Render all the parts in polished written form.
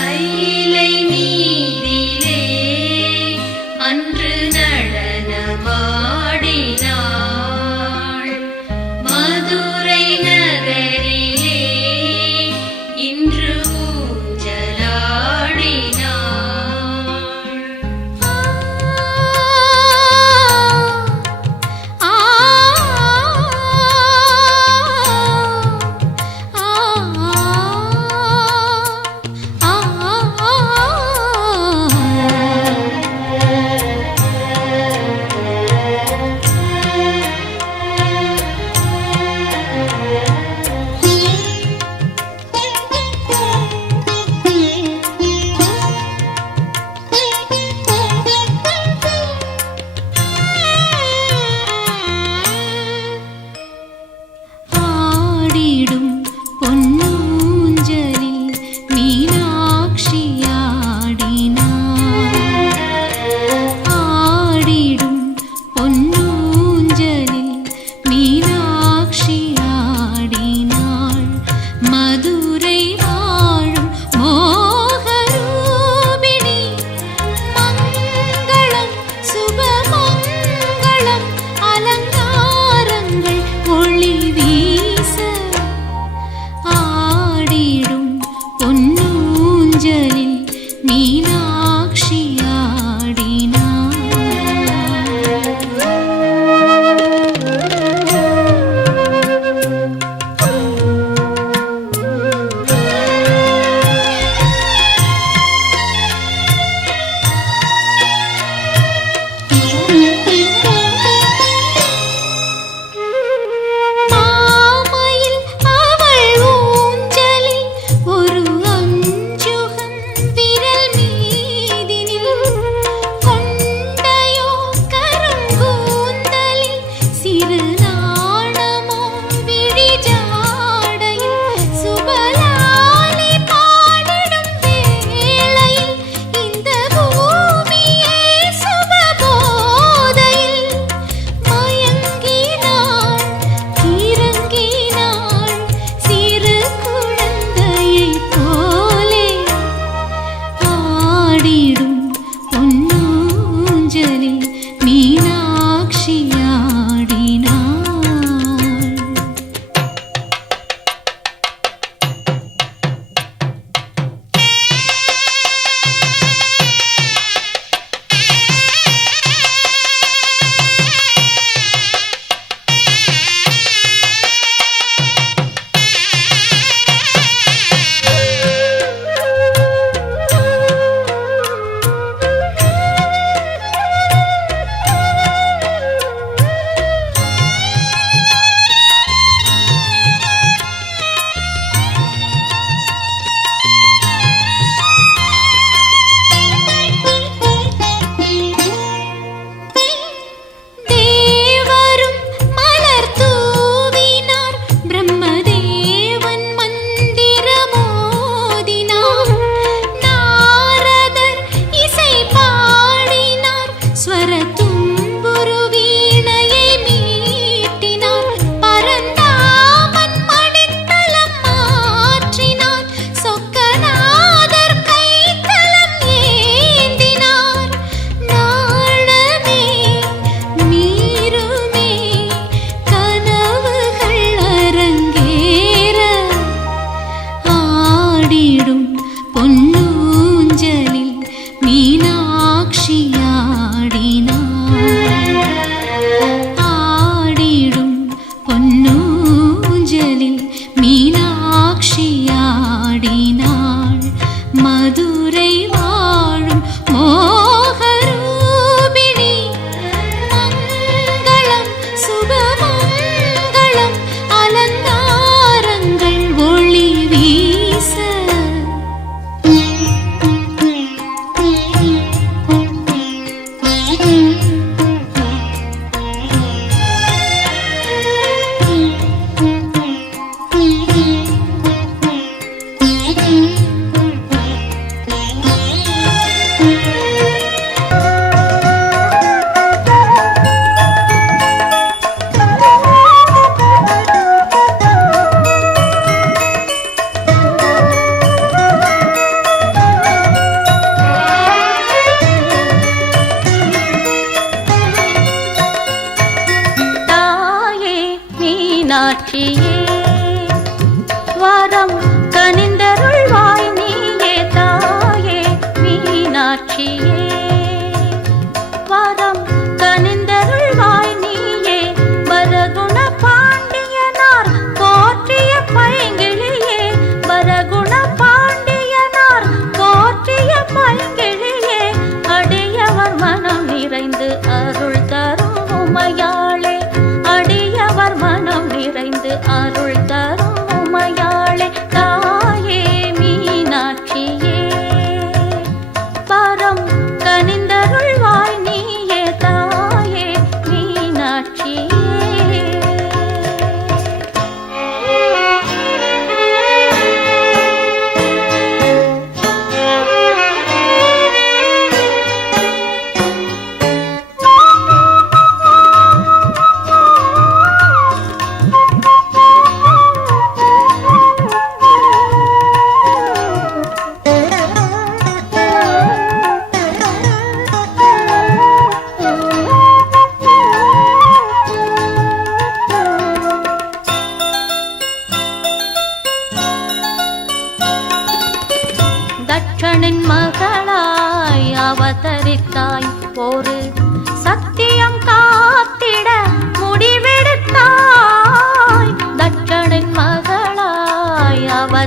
கையிலை நீரிலே அன்று நடனமாடினாள். மதுரை நகரிலே இன்று ஊஞ்சலாடினாள். ஆடிடும் பொன்னூஞ்சலில் மீனாட்சி ஆடினாள். ஆடிடும் பொன்னூஞ்சலில் மீனாட்சி ஆடினாள். மதுரை வாழும் மோகரூபிணி மங்களம் சுபமங்களம் அலங்காரங்கள் ஒளி வீச ஆடிடும்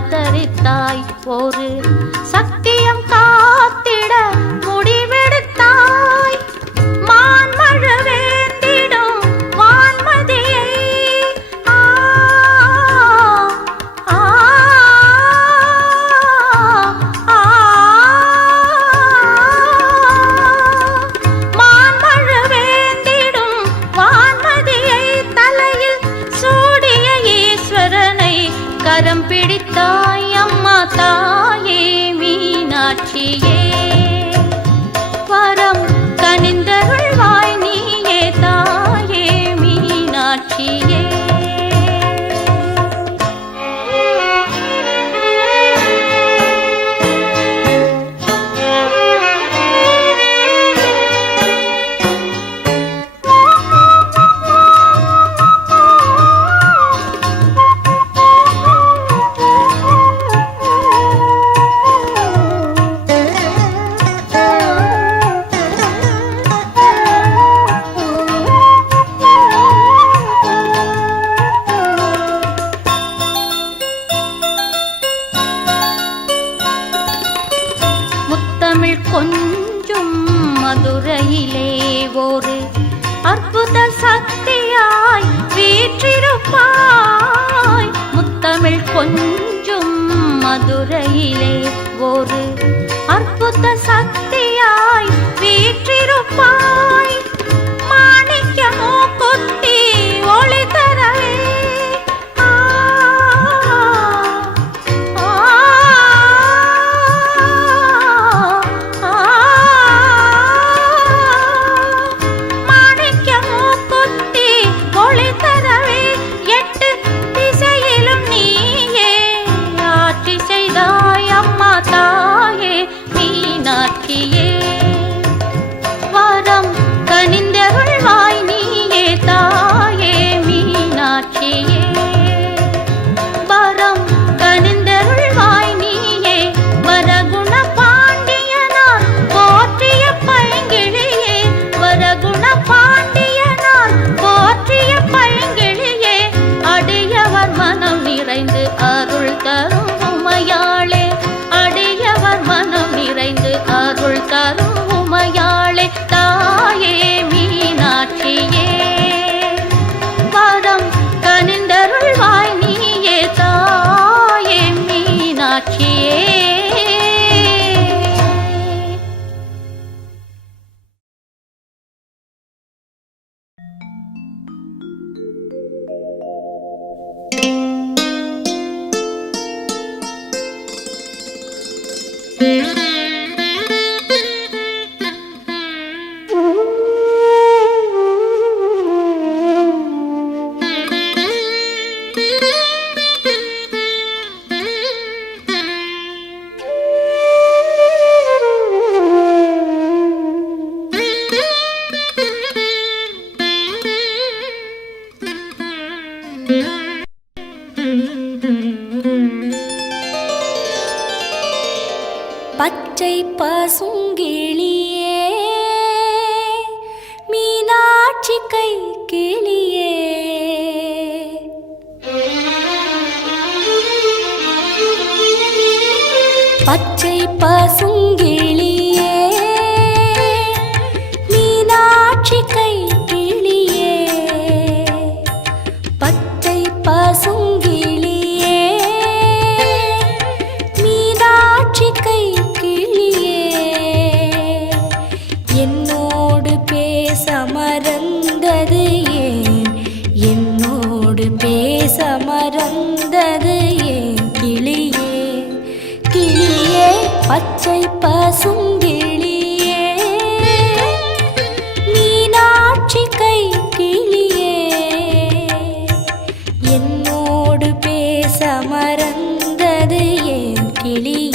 அவதரித்தாய். ஒரு சத்தியம் காத்திட முடிவெடுத்தாய். மான்மழ வேண்டிடும் வான்மதியை மான்மழ வேண்டிடும் வான்மதியை தலையில் சூடிய ஈஸ்வரனை கரம் பிடித்தாய். அம்மா தாயே மீனாட்சியே, வரம் கனிந்தருள்வாய் நீயே தாயே மீனாட்சியே. முத்தமிழ் கொஞ்சும் மதுரையிலே ஒரு அற்புத சக்தியாய் வீற்றிருப்பாய். முத்தமிழ் கொஞ்சும் மதுரையிலே ஒரு அற்புத சக்தியாய் வீற்றிருப்பாய். மாணிக்கமோ கொத்தி ஒளி தரவே வரம் கனிந்தருள்வாய் நீயே தாயே மீனாட்சியே. வரம் கனிந்தருள்வாய் நீயே வரகுண பாண்டியனார் போற்றிய பைங்கிழியே. வரகுண பாண்டியனார் போற்றிய பைங்கிழியே. அடியவர் மனம் நிறைந்து அருள் தரும் உமையாளே. அடியவர் மனம் நிறைந்து அருள் தரும் உமையாளே தாயே மீனாட்சியே. வரம் கனிந்தருள்வாய் நீயே தாயே மீனாட்சியே. பச்சை பசுங்கிளியே மீனாட்சி கை கிளியே. பச்சை பசுங்கிளியே மீனாட்சி கை கிளியே. பச்சை பசுங்கிளியே மீனாட்சி கை என்னோடு பேச மறந்தது ஏன்? என்னோடு பேச மறந்தது ஏன்? கிளியே கிளியே பச்சை பசுங்கிளியே மீனாட்சி கை கிளியே. என்னோடு பேச மறந்தது ஏன்? கிளியே.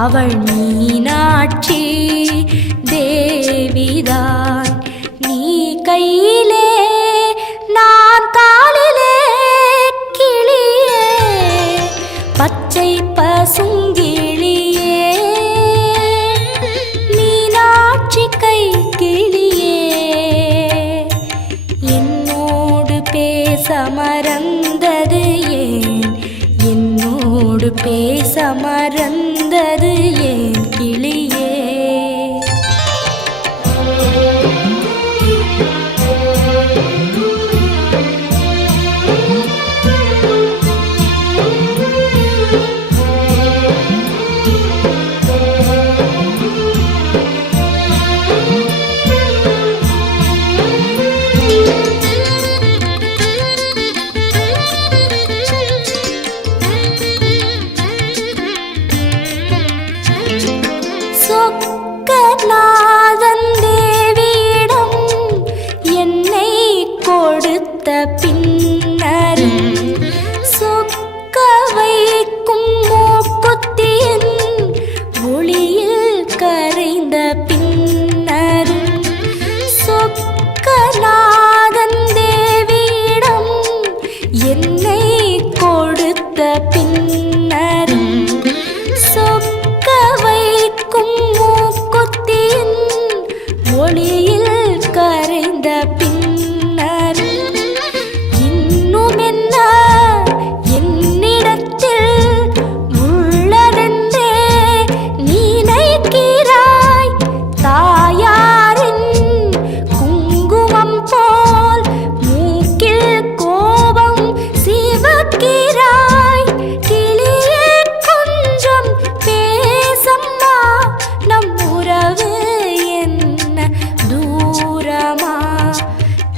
அவள் மீனாட்சி தேவிதான். நீ கையிலே நான் காலிலே கிளியே, பச்சை பசுங்கிளியே, மீனாட்சி கை கிளியே. என்னோடு பேச மறந்தது ஏன், என்னோடு பேச மறந்தது ஏன் கிளியே. சொக்கநாதன் தேவியிடம் என்னை கொடுத்த பின்னரும், சொக்க வைக்கும் மூக்குத்தியின் ஒளியில் கரைந்த பின்னரும், சொக்கநாதன் தேவியிடம் என்னை கொடுத்த பின்னரும், சொக்க வைக்கும் மூக்குத்தியின் ஒளியில் கரைந்த பின்னரும், இன்னும் என்ன என்னிடத்தில் உள்ளதென்றே நினைக்கிறாய். தாயாரின் குங்குமம் போல் மூக்கில் கோபம் சிவக்கிறாய். கிளியே கொஞ்சம் பேசம்மா, நம் உறவு என்ன தூரமா.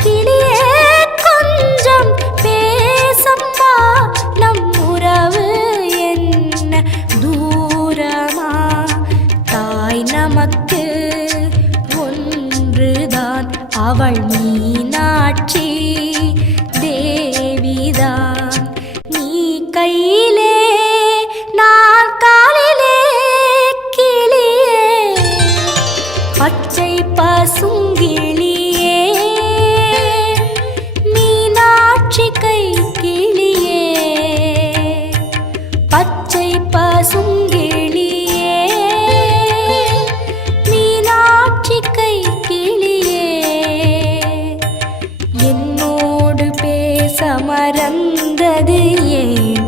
கிளியே கொஞ்சம் பேசம்மா, நம் உறவு என்ன தூரமா. தாய் நமக்கு ஒன்றுதான், அவள் மீனாட்சி தேவிதான். நீ கையிலே நான் காலிலே கிளியே, பச்சை பசுங்கிளியே, மீனாட்சி கை கிளியே, பச்சை பசுங்கிளியே, மீனாட்சி கை கிளியே. என்னோடு பேச மறந்தது ஏன்,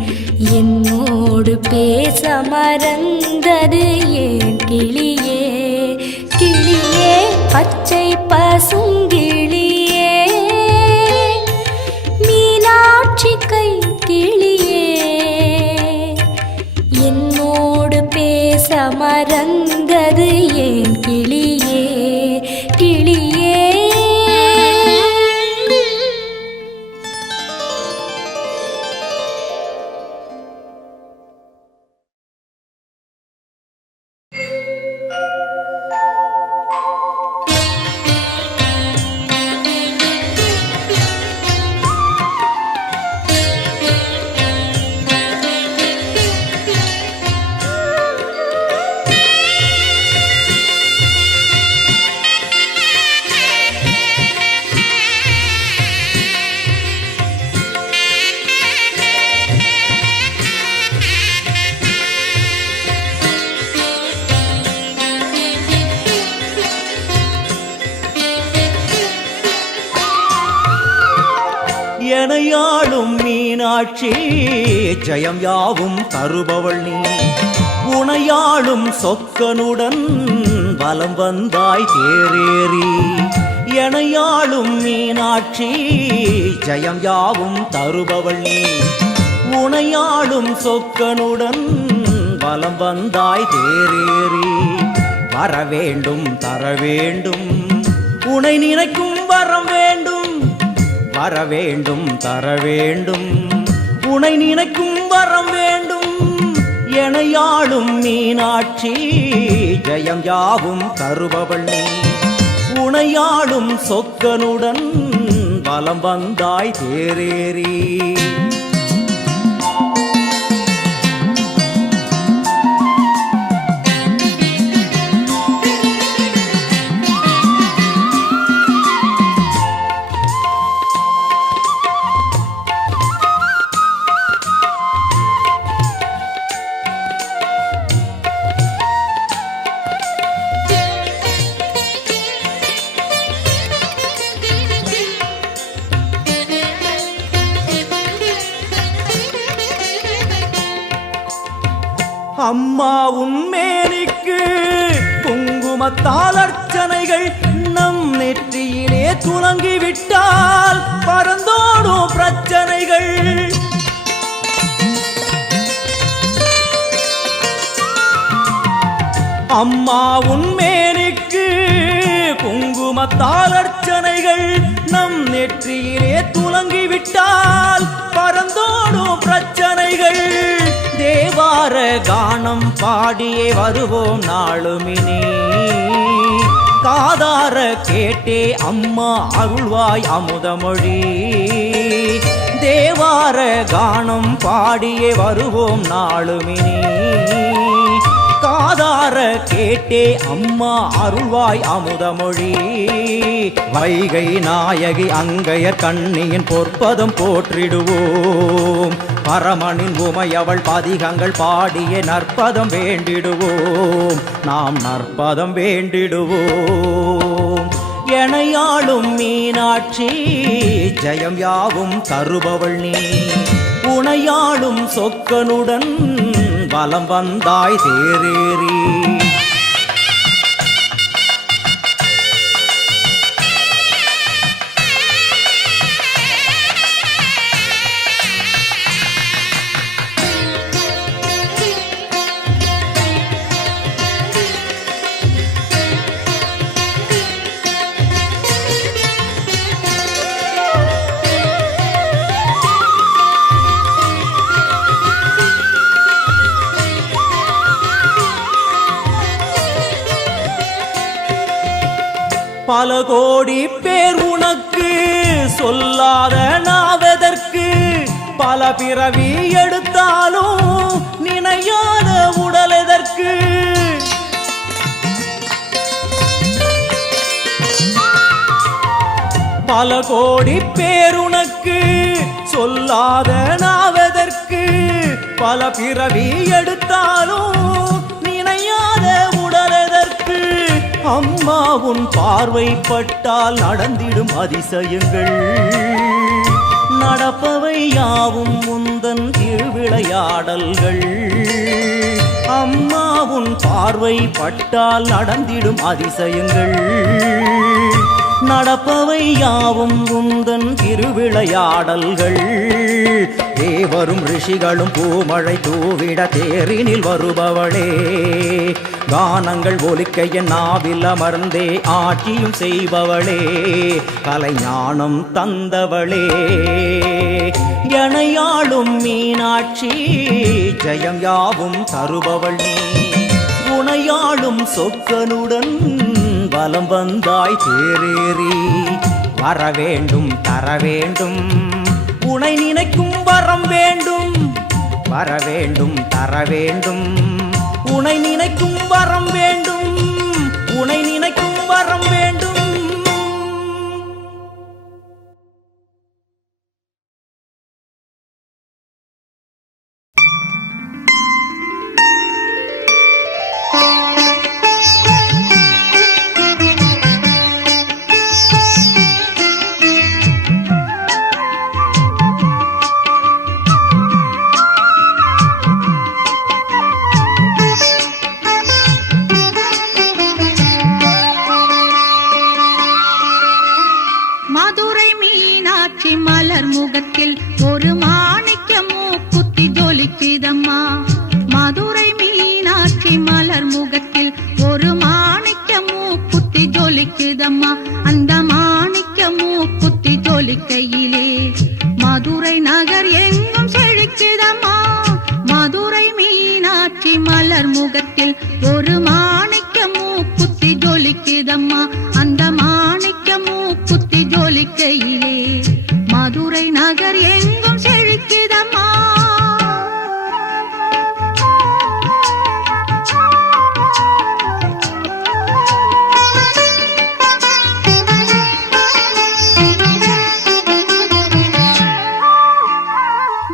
என்னோடு பேச மறந்தது ஏன் கிளியே. கிளியே பச்சை பசுங்கிளியே, மீனாட்சி கை கிளியே. என்னோடு பேச மறந்தது ஏன் கிளியே, கிளியே. எனையாளும் மீனாட்சி ஜெயம் யாவும் தருபவள் நீ, உனையாளும் சொக்கனுடன் வலம் வந்தாய் தேரேறி. எனையாளும் மீனாட்சி ஜெயம் யாவும் தருபவள் நீ, உனையாளும் சொக்கனுடன் வலம் வந்தாய் தேரேறி. வரவேண்டும் தரவேண்டும், உனை நினைக்கும் வரம் வேண்டும். வரவேண்டும் தரவேண்டும், உனை நினைக்கும் வரம் வேண்டும். எனையாளும் மீனாட்சி ஜெயம் யாவும் தருபவள் நீ, உனையாளும் சொக்கனுடன் வலம் வந்தாய் தேரேறி. அம்மா உன்மேனிக்கு குங்குமத்தால் அர்ச்சனைகள் நம் நெற்றியிலே துலங்கிவிட்டால் பறந்தோடும் பிரச்சனைகள். அம்மா உன்மேனிக்கு குங்குமத்தால் அர்ச்சனைகள் நம் நெற்றியிலே துலங்கிவிட்டால் பறந்தோடும் பிரச்சனைகள். தேவார கானம் பாடியே வருவோம் நாளுமினே, காதார கேட்டே அம்மா அருள்வாய் அமுதமொழி. தேவார கானம் பாடியே வருவோம் நாளுமினே, காதார கேட்டே அம்மா அருள்வாய் அமுதமொழி. வைகை நாயகி அங்கையர் கண்ணியின் பொற்பதம் போற்றிடுவோம், பரமனின் உமையவள் பதிகங்கள் பாடிய நற்பதம் வேண்டிடுவோம், நாம் நற்பதம் வேண்டிடுவோம். எனையாளும் மீனாட்சி ஜெயம் யாவும் தருபவள் நீ, உனையாளும் சொக்கனுடன் வலம் வந்தாய் தேரேறி. பல கோடி பேர் உனக்கு சொல்லாத நாவதற்கு, பல பிறவி எடுத்தாலும் நினையாத உடல் எதற்கு. பல கோடி பேர் உனக்கு சொல்லாத நாவதற்கு, பல பிறவி எடுத்தாலும் நினையாத உடல் எதற்கு. அம்மா உன் பார்வை பட்டால் நடந்திடும் அதிசயங்கள், நடப்பவை யாவும் முந்தன் திருவிளையாடல்கள். அம்மா உன் பார்வை பட்டால் நடந்திடும் அதிசயங்கள், நடப்பவை யாவும் உந்தன் திருவிளையாடல்கள். தேவரும் ரிஷிகளும் பூமழை தூவிட தேரினில் வருபவளே, கானங்கள் ஒலிக்க என் நாவில் அமர்ந்தே ஆட்சியும் செய்பவளே, கலைஞானம் தந்தவளே. எனையாளும் மீனாட்சி ஜெயம் யாவும் தருபவள் நீ, உனையாளும் சொக்கனுடன் வலம் வந்தாய் தேரேறி. வரவேண்டும் தரவேண்டும் உனை நினைக்கும் வரம் வேண்டும், வரவேண்டும் தரவேண்டும் உனை நினைக்கும் வரம் வேண்டும், உனை நினைக்கும் வரம் வேண்டும்.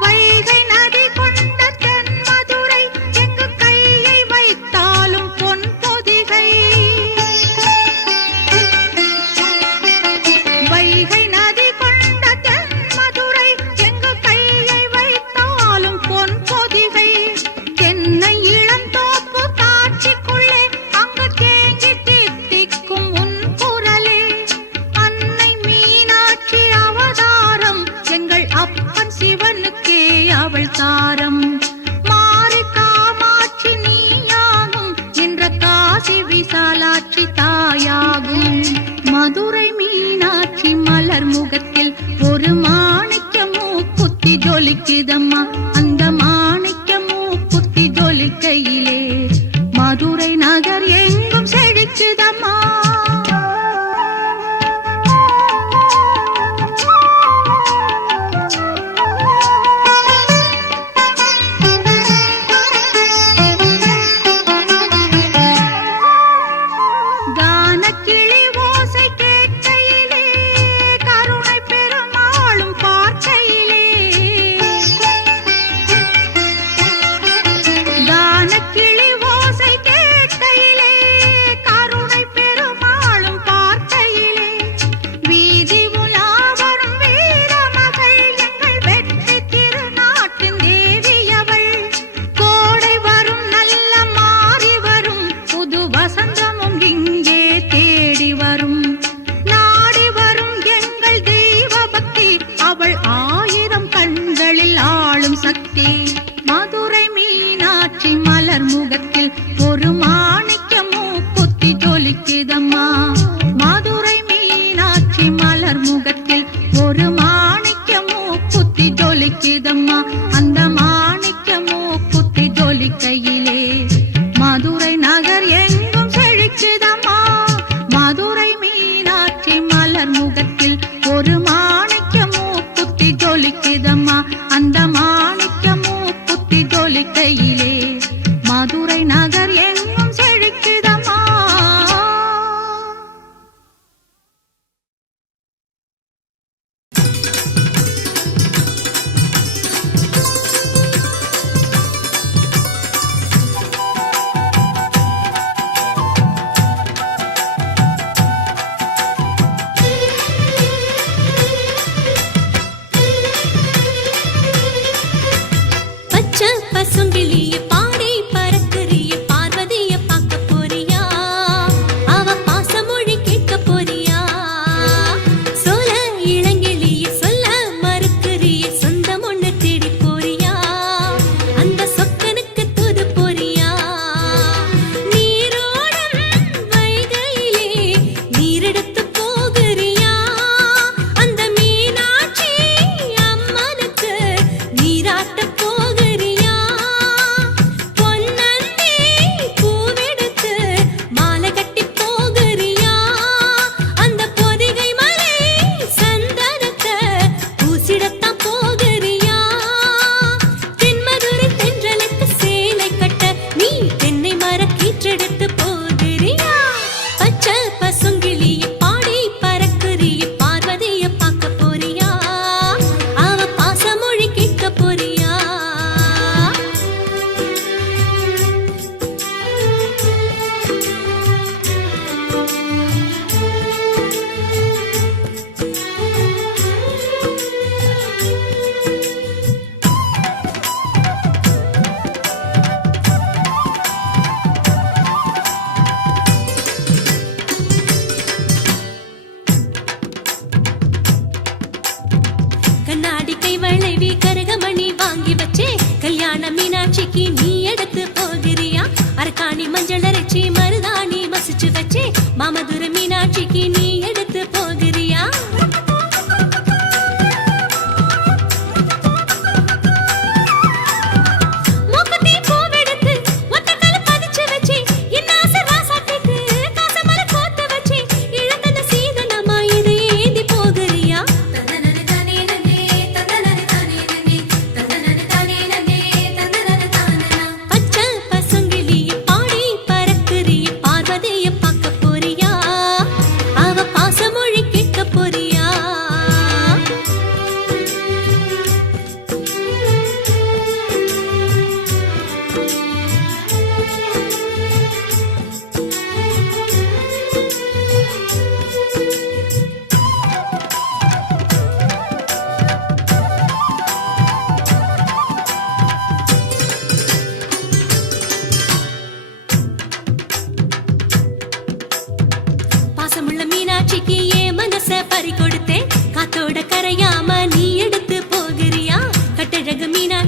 வைகை நதி கொண்ட தென் மதுரை எங்கு கையை வைத்தாலும் அவள் தாரம் மாறி காமாட்சி நீயாகும் என்ற காசி விசாலாட்சி தாயாகும் மதுரை மீனாட்சி மலர் முகத்தில் ஒரு மாணிக்க மூக்குத்தி ஜொலிக்குதம்மா அந்த மாணிக்க மூக்குத்தி ஜொலிக்கையிலே மதுரை நகர் எங்கும் செழிக்குதம்மா மதுரை மீனாட்சி மலர் முகத்தில் ஒரு மாணிக்க மூக்குத்தி ஜொலிக்குதம்மா மதுரை மீனாட்சி மலர் முகத்தில் ஒரு மாணிக்க மூக்குத்தி ஜொலிக்குதம்மா அந்த மாணிக்க மூக்குத்தி ஜொலிக்கையிலே மதுரை நகர் எங்கும் செழிக்குதம்மா மதுரை மீனாட்சி மலர் முகத்தில் ஒரு மாணிக்க மூக்குத்தி ஜொலிக்குதம்மா அந்த மாணிக்க மூக்குத்தி ஜொலிக்கையிலே மதுரை நகர் எங்கும் செழிக்குதம்மா பசுங்கிளிய பாடி பறக்குறிய பார்வதிய பார்க்க போறியா அவ பாசமொழி கேட்க போறியா சொல்ல இளங்கிளிய சொல்ல மறுக்குறிய சொந்தம் ஒண்ணு தேடி போறியா அந்த சொக்கனுக்கு தூது போறியா நீரோடும் வைகையிலே நீரெடுத்து போகிறியா அந்த மீனாட்சி அம்மனுக்கு நீராட்ட மீனாட்சிக்கு நீ எடுத்து போகிறியா அரக்காணி மஞ்சள் அரைச்சி மருதாணி மசிச்சு வச்சே மாமதுரை மீனாட்சிக்கு நீ எடுத்து போகிறியா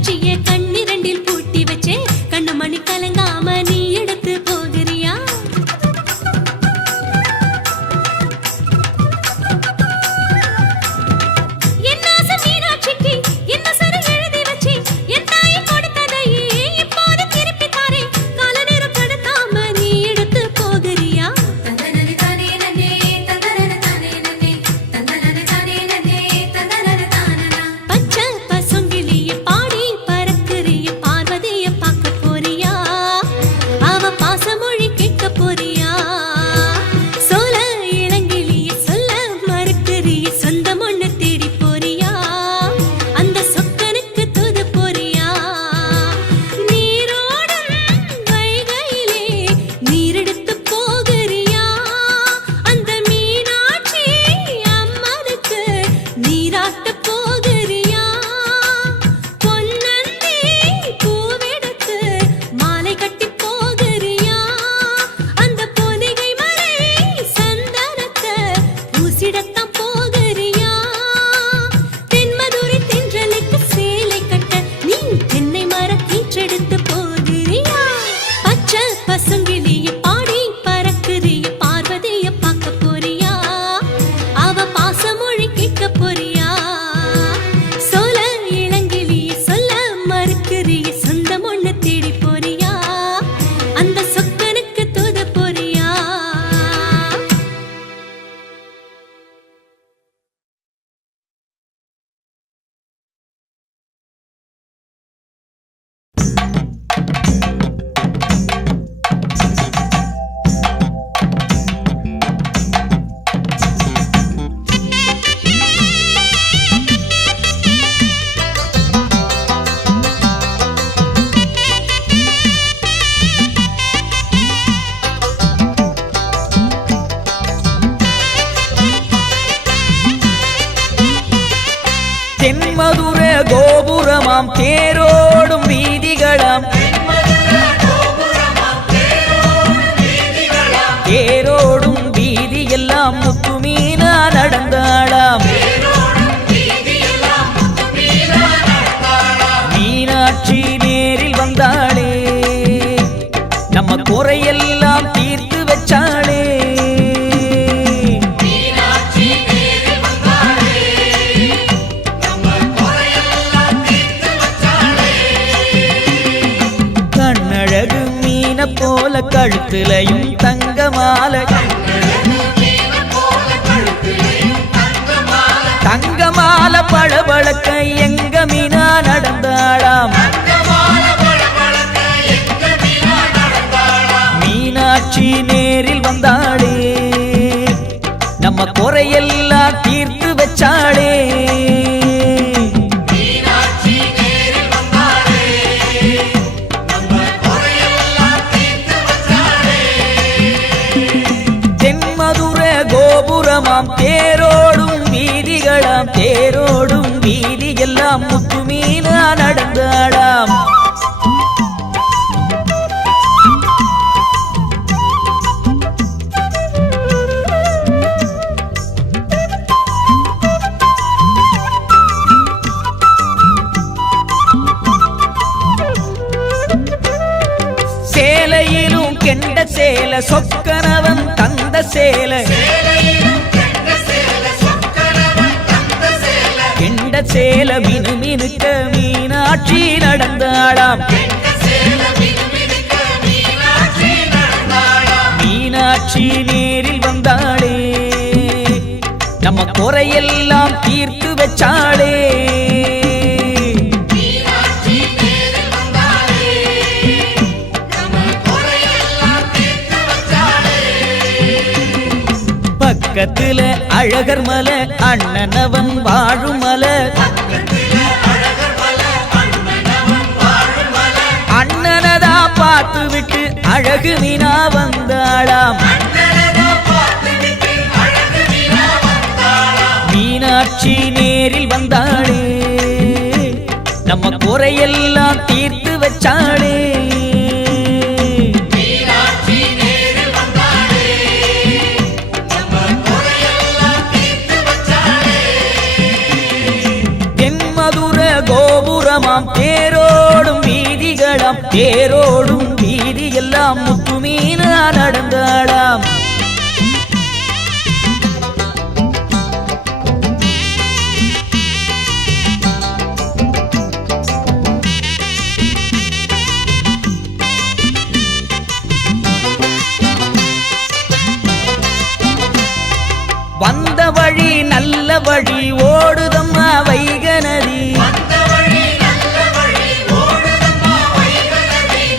மீனாட்சிய கண்ணிரண்டில் பூட்டி வச்சே கண்ணு மணி கலங்காம நீ எடுத்து போகிறியா என்ன ஆசை மீனாட்சிக்கு என்ன சரி எழுதி வச்சே என் தாய் கொடுத்ததையே இப்போது திருப்பி தாரே கால நேரம் கடத்தாம நீ எடுத்து போகிறியா தந்தனனே தானே நன்னே தந்தனனே தானே நன்னே தந்தனனே தானே நன்னே தந்தனனே தானனா பச்சை பசுங்கிளிய பாடி பறக்குறிய பார்வதிய பார்க்க போறியா அவ பாசமொழி கேட்க போறியா சோல இளங்கிளிய சொல்ல மறுக்குறிய சொந்தம் ஒண்ணு தேடி போறியா அந்த சொக்கனுக்கு தூது போறியா நீரோடும் வைகையிலே நீரெடுத்து போகிறியா அந்த மீனாட்சி அம்மனுக்கு நீராட்ட போகிறியா பொன்னந்தி பூவெடுத்து மாலை கட்டி போகிறியா அந்த பொதிகை மலை சந்தனத்தை பூசிடத்தான் போகிறியா தென்மதுரை தென்றலுக்கு சேலை கட்ட நீ தென்னை மர கீற்றெடுத்து போகிறியா பச்சை பசுங்கிளிய பாடி பறக்குறிய பார்வதிய பார்க்க போறியா அவ பாசமொழி கேட்க போறியா சோல இளங்கிளிய சொல்ல மறுக்குறிய சொந்தம் ஒண்ணு தேடி போறியா அந்த சொக்கனுக்கு தூது போறியா தென்மதுர கோபுரமாம் தேரோடும் வீதிகளாம் தேரோடும் வீதியெல்லாம் முத்துமீனா நடந்தாளாம் மீனாட்சி நேரில் வந்தாளே நம்ம குறையெல்லாம் தீர்த்து வச்சாளே கண்ணழகு மீன போல கழுத்துலையும் தங்க மாலை தங்க மாலை பளபளக்க எங்க மீனா நடந்தாளாம் மீனாட்சி நேரில் வந்தாளே நம்ம குறையெல்லாம் தீர்த்து வச்சாளே தென்மதுர கோபுரமாம் தேரோடும் வீதிகளாம் தேரோடும் வீதியெல்லாம் முத்துமீனா நடந்தாளாம் சேலையிலும் கெண்ட சேல சொக்கனவன் தந்த சேல கெண்ட சேல மினுமினுக்க மீனாட்சி நடந்தாளாம் மீனாட்சி நேரில் வந்தாளே நம்ம குறையெல்லாம் தீர்த்து வச்சாளே பக்கத்துல அழகர் மலை அண்ணனவன் வாழும் மலை அண்ணனதா பார்த்து விட்டு அழகு மீனா வந்தாளாம் மீனாட்சி நேரில் வந்தாளே நம்ம குறையெல்லாம் தீர்த்து வச்சாளே கோபுரமாம் தேரோ தேரோடும் வீதி எல்லாம் முத்துமீனா நடந்தாளாம். வந்த வழி நல்ல வழி ஓடுதம்மா வைகநதி,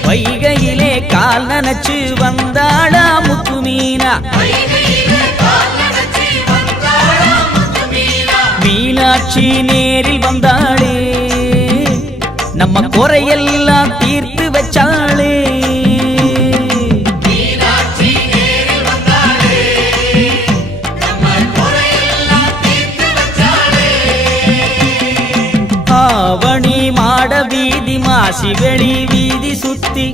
வைகையிலே கால் நனைச்சு வந்தாளா முத்துமீனா. மீனாட்சி நேரில் வந்தாளே, நம்ம குறையெல்லாம் தீர்த்து வச்சாளே. ஆவணி மாட வீதி மாசி வெளி வீதி சுத்தி,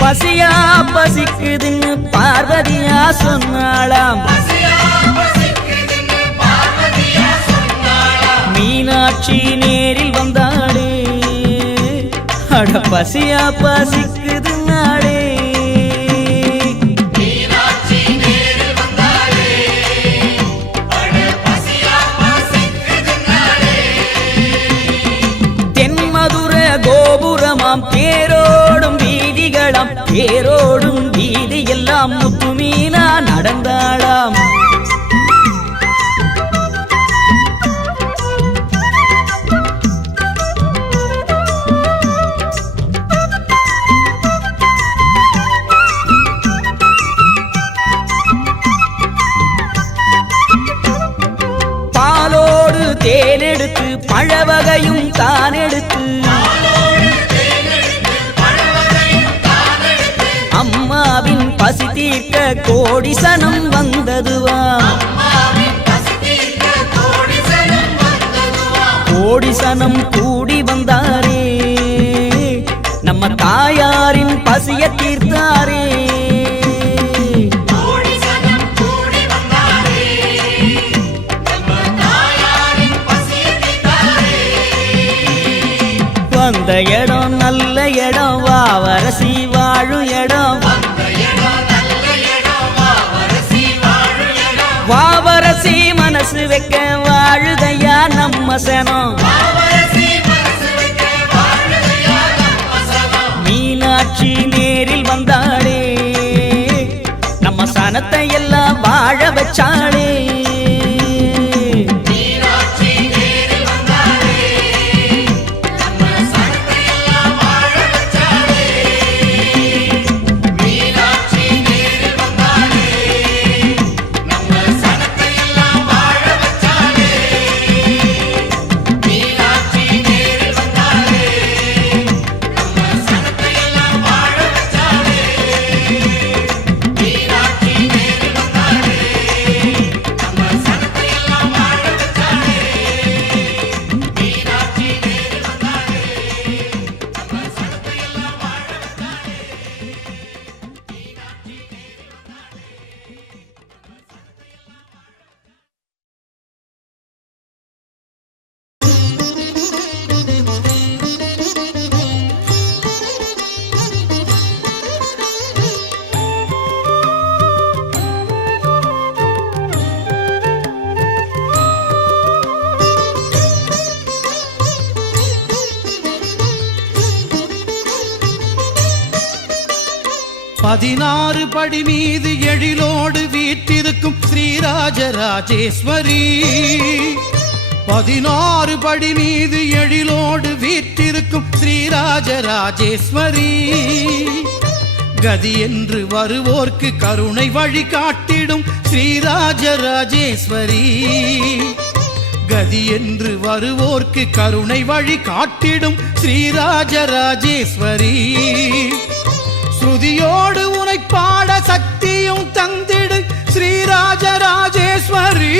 பசியா பசிக்குதுன்னு பார்வதியா சொன்னாளாம். மீனாட்சி நேரில் வந்தாளே, அட பசியா பசிக்குதுன்னாளே. கோபுரமாம் தேரோடும் வீதிகளாம், தேரோடும் வீதி எல்லாம் முத்துமீனா நடந்தாளாம். பாலோடு தேனெடுத்து பழவகையும் தான் எடுத்து, அம்மாவின் பசி தீர்க்க கோடி சனம் வந்ததுவா, கோடி சனம் கூடி வந்தாரே, நம்ம தாயாரின் பசிய தீர்த்தாரே. வந்த இடம் நல்ல இடம், வாவரசி வாழும் இடம், வாவரசி மனசு வைக்க வாழுதையா நம்ம சனம். மீனாட்சி நேரில் வந்தாளே, நம்ம சனத்தை எல்லாம் வாழ வச்சாளே. பதினாறு படி மீது எழிலோடு வீற்றிருக்கும் ஸ்ரீராஜராஜேஸ்வரி, 16 படி மீது எழிலோடு வீற்றிருக்கும் ஸ்ரீராஜராஜேஸ்வரி, கதி என்று வருவோர்க்கு கருணை வழி காட்டிடும் ஸ்ரீராஜராஜேஸ்வரி, கதி என்று வருவோர்க்கு கருணை வழி காட்டிடும் ஸ்ரீராஜராஜேஸ்வரி, ஸ்ருதியோடு உனை பாட சக்தியும் தந்திடு ஸ்ரீராஜராஜேஸ்வரி,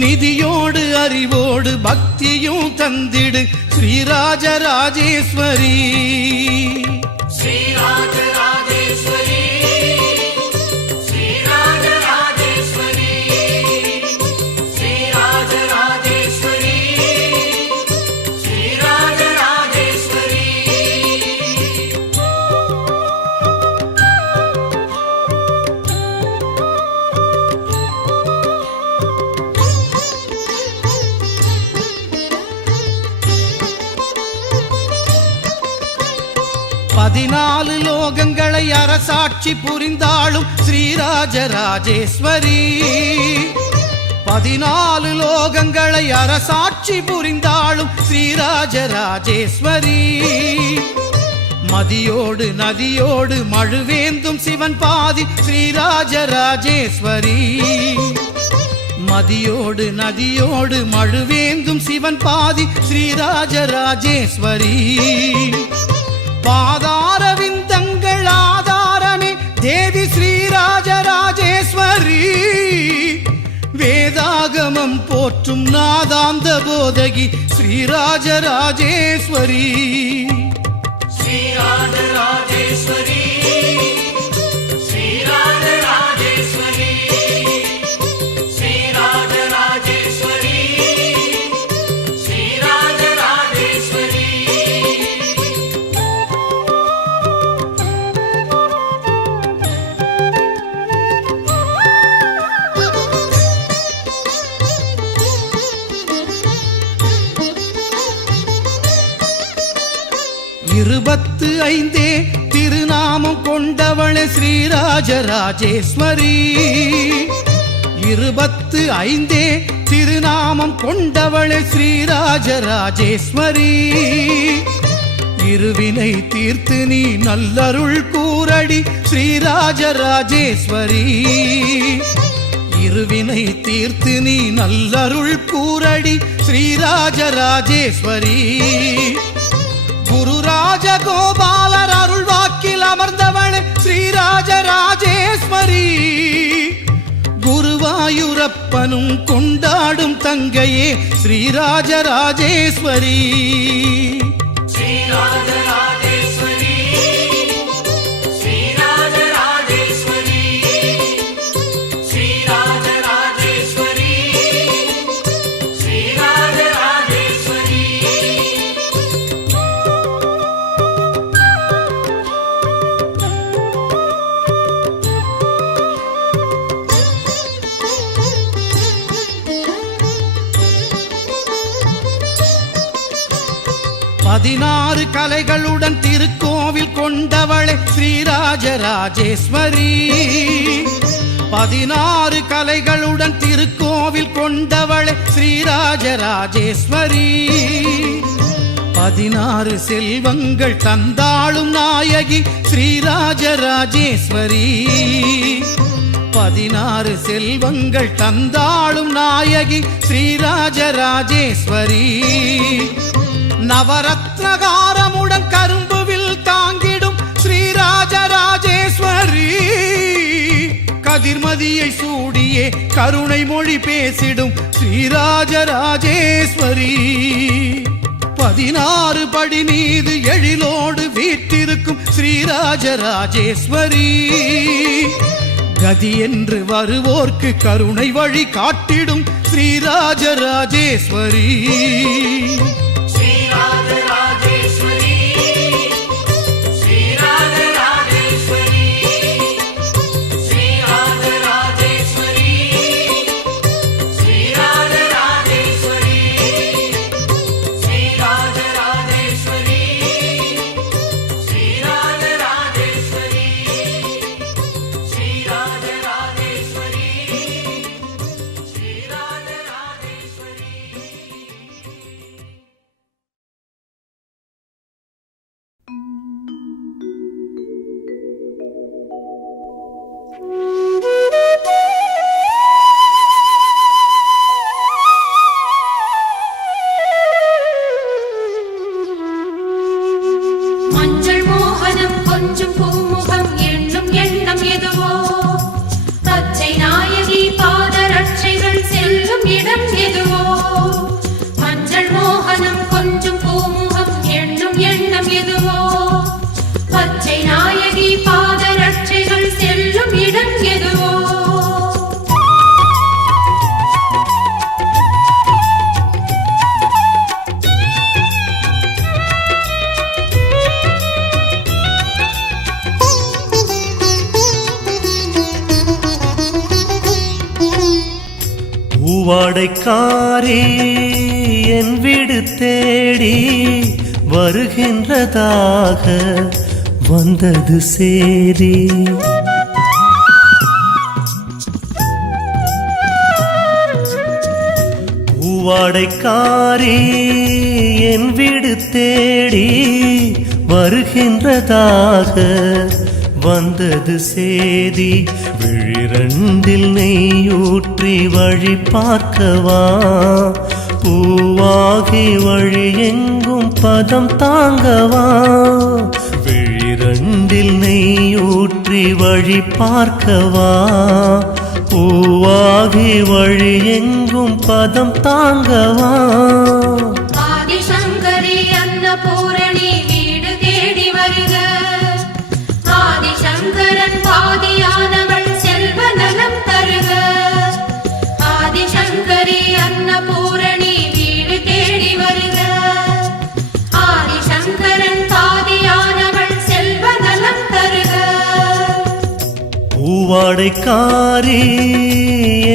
நிதியோடு அறிவோடு பக்தியும் தந்திடு ஸ்ரீராஜராஜேஸ்வரி. ஸ்ரீராஜராஜேஸ்வரி, ஸ்ரீராஜராஜேஸ்வரி, ஸ்ரீராஜராஜேஸ்வரி, 14 லோகங்களை அரசாட்சி புரிந்தாளும் ஸ்ரீராஜராஜேஸ்வரி 14 லோகங்களை அரசாட்சி புரிந்தாளும் ஸ்ரீராஜராஜேஸ்வரி மதியோடு நதியோடு மழுவேந்தும் சிவன் பாதி ஸ்ரீராஜராஜேஸ்வரி மதியோடு நதியோடு மழுவேந்தும் சிவன் பாதி ஸ்ரீராஜராஜேஸ்வரி பாதார விந்தங்கள் ஆதாரமே தேவி ஸ்ரீராஜராஜேஸ்வரி வேதாகமம் போற்றும் நாதாந்த போதகி ஸ்ரீராஜராஜேஸ்வரி ஸ்ரீராஜராஜேஸ்வரி ஸ்ரீராஜராஜேஸ்வரி ஸ்ரீராஜராஜேஸ்வரி ஸ்ரீராஜராஜேஸ்வரி இருபத்து 5 திருநாமம் கொண்டவளே ஸ்ரீராஜராஜேஸ்வரி 25 திருநாமம் கொண்டவளே ஸ்ரீராஜராஜேஸ்வரி இருவினை தீர்த்து நீ நல்லருள் கூரடி ஸ்ரீராஜராஜேஸ்வரி இருவினை தீர்த்து நீ நல்லருள் கூரடி ஸ்ரீராஜராஜேஸ்வரி குரு ராஜகோபாலர் அருள் வாக்கில் அமர்ந்தவள் ஸ்ரீராஜராஜேஸ்வரி குருவாயூரப்பனும் கொண்டாடும் தங்கையே ஸ்ரீராஜராஜேஸ்வரி ஸ்ரீராஜராஜேஸ்வரி ஸ்ரீராஜராஜேஸ்வரி ஸ்ரீராஜராஜேஸ்வரி ஸ்ரீராஜராஜேஸ்வரி பதினாறு கலைகளுடன் திருக்கோவில் கொண்டவளே ஸ்ரீராஜராஜேஸ்வரி 16 கலைகளுடன் திருக்கோவில் கொண்டவளே ஸ்ரீராஜராஜேஸ்வரி 16 செல்வங்கள் தந்தாளும் நாயகி ஸ்ரீராஜராஜேஸ்வரி 16 செல்வங்கள் தந்தாளும் நாயகி ஸ்ரீராஜராஜேஸ்வரி நவரத்னகாரமுடன் கரும்புவில் தாங்கிடும் ஸ்ரீராஜராஜேஸ்வரி கதிர்மதியை சூடியே கருணை மொழி பேசிடும் ஸ்ரீராஜராஜேஸ்வரி 16 படி மீது எழிலோடு வீற்றிருக்கும் ஸ்ரீராஜராஜேஸ்வரி கதி என்று வருவோர்க்கு கருணை வழி காட்டிடும் ஸ்ரீராஜராஜேஸ்வரி ஸ்ரீராஜராஜேஸ்வரி ஸ்ரீராஜராஜேஸ்வரி ஸ்ரீராஜராஜேஸ்வரி ஸ்ரீராஜராஜேஸ்வரி ஸ்ரீராஜராஜேஸ்வரி ஸ்ரீராஜராஜேஸ்வரி ஸ்ரீராஜராஜேஸ்வரி ஸ்ரீராஜராஜேஸ்வரி மஞ்சள் மோகனம் கொஞ்சம் பூமுகம் எண்ணும் எண்ணம் எதுவோ பச்சை நாயகி பாதரட்சைகள் செல்லும் இடம் எதுவோ மஞ்சள் மோகனம் கொஞ்சம் பூமுகம் எண்ணும் எண்ணம் எதுவோ பச்சை நாயகி பாதரட்சைகள் செல்லும் இடம் எதுவோ பூவாடைக்காரே என் வீடு தேடி வருகின்றதாக வந்தது சேதி. பூவாடைக்காரி என் வீடு தேடி வருகின்றதாக வந்தது சேதி. விழிரண்டில் நெய்யூற்றி வழி பார்க்கவா, பூவாகி வழி எங்கும் பதம் தாங்கவா. விழிரண்டில் நெய்யூற்றி வழி பார்க்கவா, பூவாகி வழி எங்கும் பதம் தாங்கவா. ஆதிசங்கரி அன்னபூரணி வீடு தேடி வருக. ஆதிசங்கரன் பாதியானவள் செல்வ நலம் தருக. ஆதிசங்கரி அன்னபூரணி வீடு தேடி வருக. ஆதிசங்கரன் பாதியானவள் செல்வ நலம் தருக. பூவாடைக்காரி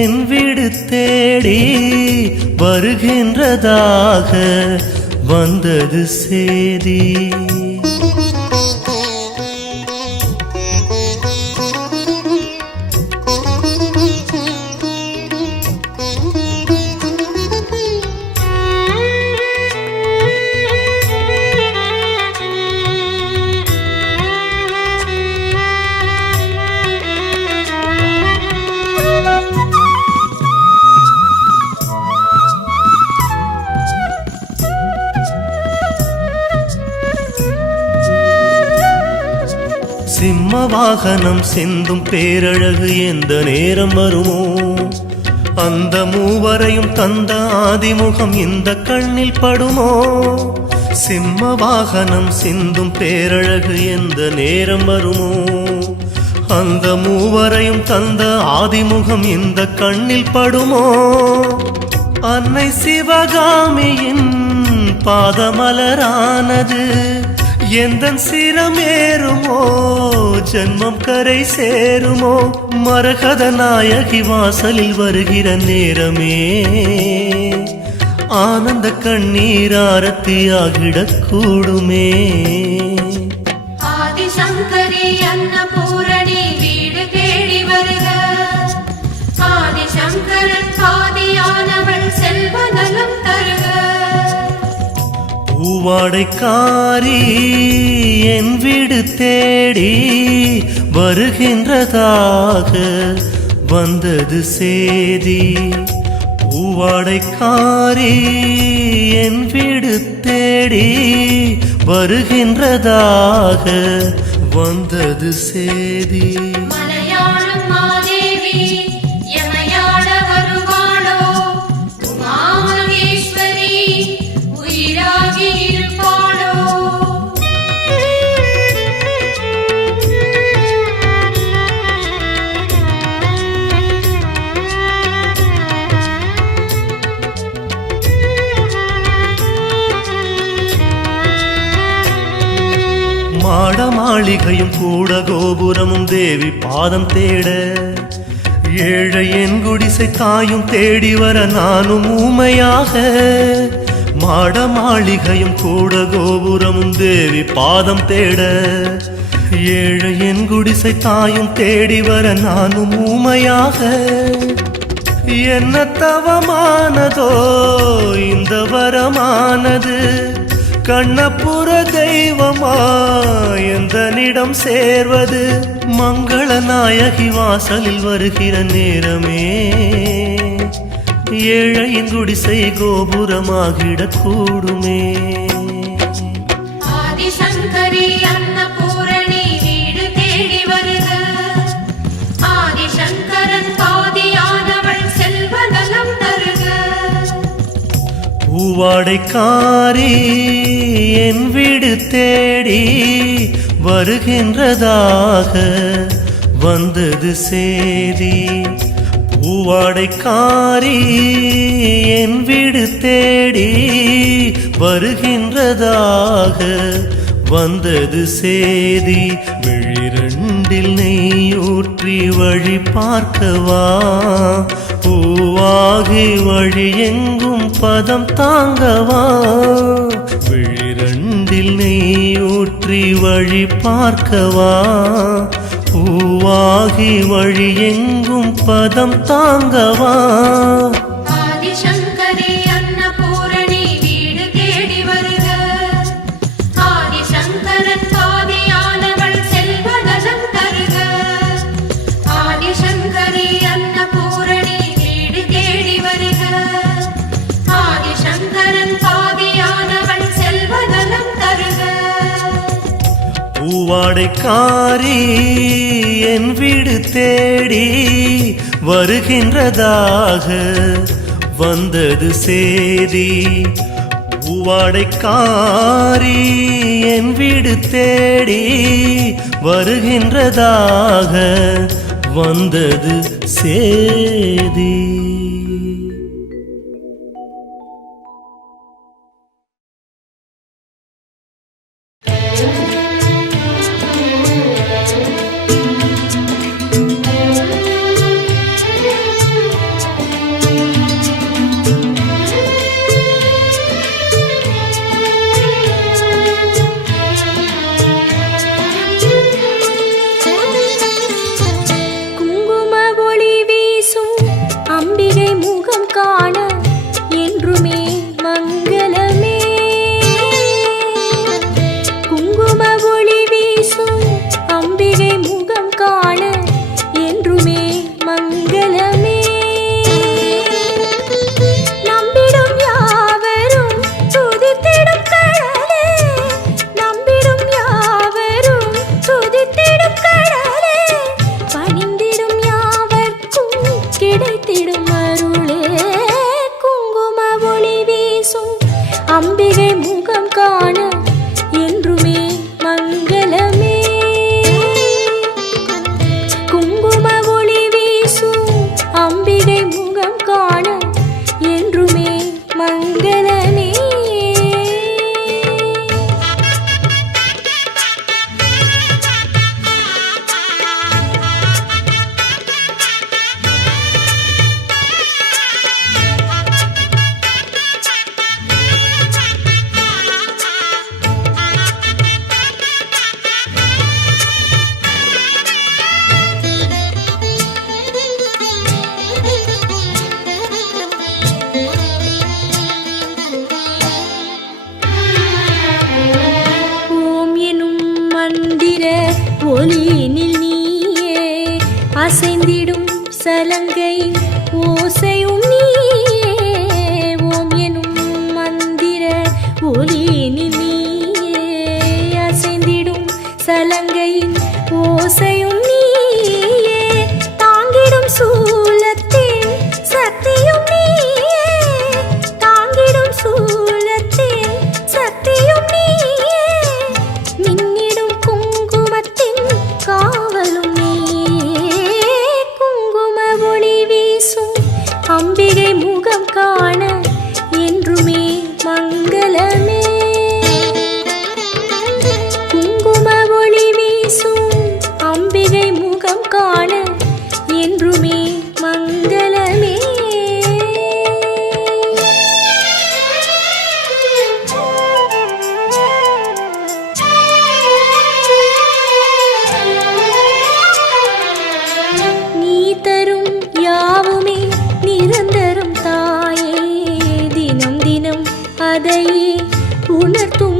என் வீடு தேடி வருகின்றதாக வந்தது சேதி. சிம்ம வாகனம் சிந்தும் பேரழகு எந்த நேரம் வருமோ, அந்த மூவரையும் தந்த ஆதிமுகம் இந்த கண்ணில் படுமோ. சிம்ம வாகனம் சிந்தும் பேரழகு எந்த நேரம் வருமோ, அந்த மூவரையும் தந்த ஆதிமுகம் இந்த கண்ணில் படுமோ. அன்னை சிவகாமியின் பாதமலரானது எந்தன் சிரமேறுமோ, ஜன்மம் கரை சேருமோ. மரகத நாயகி வாசலில் வருகிற நேரமே ஆனந்த கண்ணீர் ஆரத்தியாகிடக்கூடுமே. ஆதிசங்கரி அன்னபூரணி வீடு தேடி வருக. ஆதிசங்கரன் பாதியானவள் செல்வ நலம் தருக. பூவாடைக்காரி என் வீடு தேடி வருகின்றதாக வந்தது சேதி. பூவாடைக்காரி என் வீடு தேடி வருகின்றதாக வந்தது சேதி. மலையாளும் மாதேவி எமையாட வருவாளோ, உமாமகேஸ்வரி உயிராகி இருப்பாளோ. மாட மாளிகையும் கூட கோபுரமும் தேவி பாதம் தேட, ஏழை என் குடிசை தாயும் தேடி வர நானும் ஊமையாக. மாட மாளிகையும் கூட கோபுரமும் தேவி பாதம் தேட, ஏழை என் குடிசை தாயும் தேடி வர நானும் ஊமையாக. என்ன தவமானதோ இந்த வரமானது, கண்ணப்புற தெய்வமா எந்தனிடம் சேர்வது. மங்கள நாயகி வாசலில் வருகிற நேரமே ஏழையின் குடிசை கோபுரமாகிடக்கூடுமே. ஆதிசங்கரி அன்னபூரணி வீடு தேடி வருக. ஆதிசங்கரன் பாதியானவள் செல்வ நலம் தருக. பூவாடைக்காரி என் வீடு தேடி வருகின்றதாக வந்தது சேதி. பூவாடைக்காரி என் வீடு தேடி வருகின்றதாக வந்தது சேதி. விழிரண்டில் நெய்யூற்றி வழி பார்க்கவா, பூ பூவாகி வழி எங்கும் பதம் தாங்கவா விழிரண்டில் நெய் ஊற்றி வழி பார்க்கவா பூவாகி வழி எங்கும் பதம் தாங்கவா ஆதிசங்கரி அன்னபூரணி வீடு தேடி வருக ஆதிசங்கரன் பாதியானவள் செல்வநலம் தருக ஆதிசங்கரி அன்னபூரணி வீடு தேடி வருக ஆதிசங்கரன் பாதியானவள் செல்வநலம் தருக பூவாடைக்காரி என் வீடு தேடி வருகின்றதாக வந்தது சேதி பூவாடைக்காரி என் வீடு தேடி வருகின்றதாக வந்தது சேதி. ஒலியினில் நீயே அசைந்திடும் சலங்கை ஓசையும் நீயே ஓம் எனும் மந்திர ஒலியினில் நீயே அசைந்திடும் சலங்கையின் ஓசையும் நீயே தாங்கிடும் சூலத்தின் சக்தியும் நீயே தாங்கிடும் சூலத்தின் சக்தியும் நீயே மின்னிடும் குங்குமத்தின் காவலும் நீயே குங்கும ஒளி வீசும் அம்பிகை முகம் காண என்றுமே மங்களமே குங்கும ஒளி வீசும் அம்பிகை முகம் காண என்றுமே மங்களமே நீ தரும் யாவுமே நிரந்தரம் தாயே தினம் தினம் அதையே உணர்த்தும்